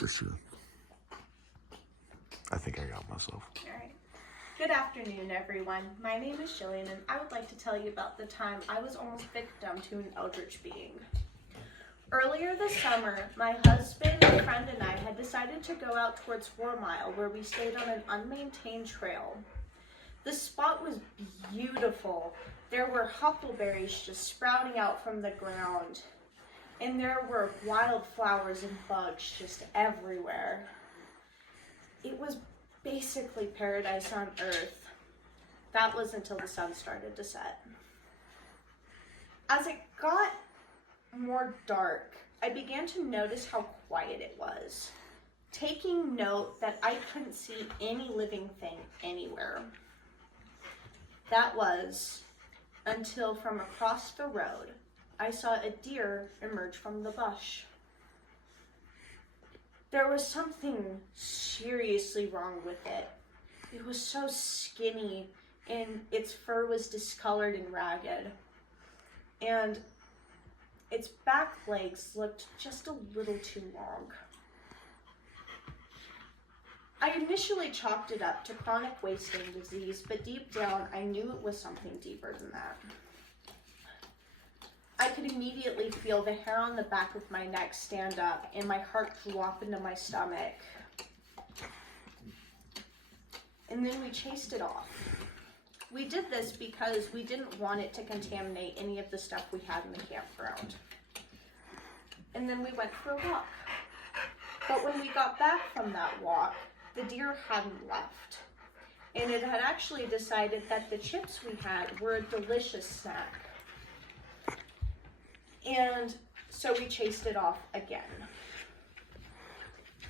This year. I think I got myself. All right. Good afternoon, everyone. My name is Jillian, and I would like to tell you about the time I was almost victim to an eldritch being. Earlier this summer, my husband, friend, and I had decided to go out towards 4 Mile, where we stayed on an unmaintained trail. The spot was beautiful. There were huckleberries just sprouting out from the ground, and there were wildflowers and bugs just everywhere. It was basically paradise on earth. That was until the sun started to set. As it got more dark, I began to notice how quiet it was, taking note that I couldn't see any living thing anywhere. That was until from across the road, I saw a deer emerge from the bush. There was something seriously wrong with it. It was so skinny, and its fur was discolored and ragged. And its back legs looked just a little too long. I initially chalked it up to chronic wasting disease, but deep down I knew it was something deeper than that. I could immediately feel the hair on the back of my neck stand up and my heart drop into my stomach. And then we chased it off. We did this because we didn't want it to contaminate any of the stuff we had in the campground. And then we went for a walk. But when we got back from that walk, the deer hadn't left. And it had actually decided that the chips we had were a delicious snack. And so we chased it off again.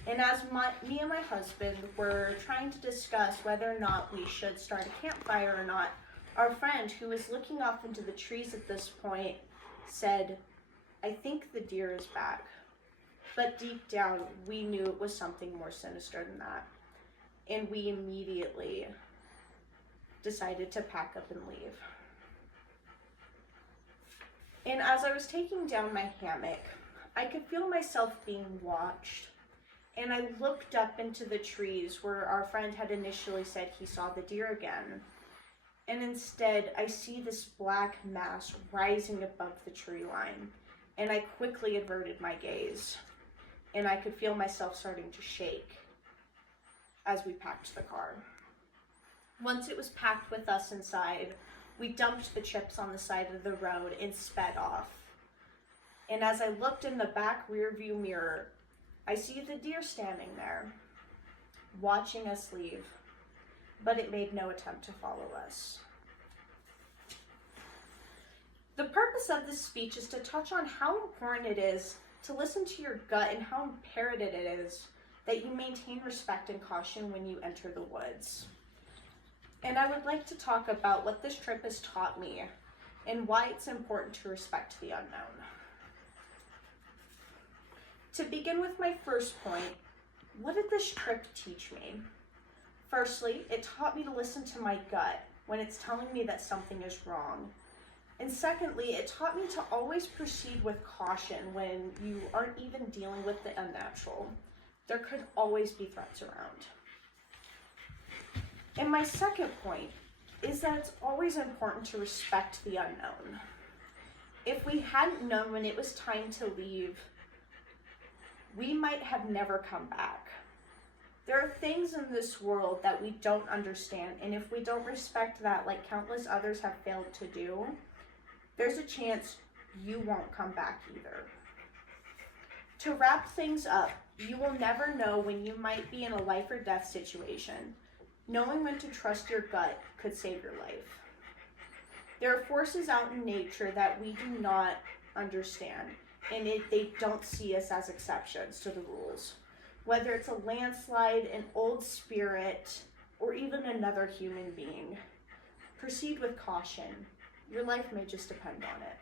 And as me and my husband were trying to discuss whether or not we should start a campfire or not, our friend, who was looking off into the trees at this point, said, "I think the deer is back." But deep down, we knew it was something more sinister than that. And we immediately decided to pack up and leave. And as I was taking down my hammock, I could feel myself being watched. And I looked up into the trees where our friend had initially said he saw the deer again. And instead, I see this black mass rising above the tree line. And I quickly averted my gaze. And I could feel myself starting to shake as we packed the car. Once it was packed with us inside, we dumped the chips on the side of the road and sped off. And as I looked in the back rearview mirror, I see the deer standing there, watching us leave, but it made no attempt to follow us. The purpose of this speech is to touch on how important it is to listen to your gut and how imperative it is that you maintain respect and caution when you enter the woods. And I would like to talk about what this trip has taught me and why it's important to respect the unknown. To begin with my first point, what did this trip teach me? Firstly, it taught me to listen to my gut when it's telling me that something is wrong. And secondly, it taught me to always proceed with caution when you aren't even dealing with the unnatural. There could always be threats around. And my second point is that it's always important to respect the unknown. If we hadn't known when it was time to leave, we might have never come back. There are things in this world that we don't understand, and if we don't respect that, like countless others have failed to do, there's a chance you won't come back either. To wrap things up, you will never know when you might be in a life or death situation. Knowing when to trust your gut could save your life. There are forces out in nature that we do not understand, and they don't see us as exceptions to the rules. Whether it's a landslide, an old spirit, or even another human being. Proceed with caution. Your life may just depend on it.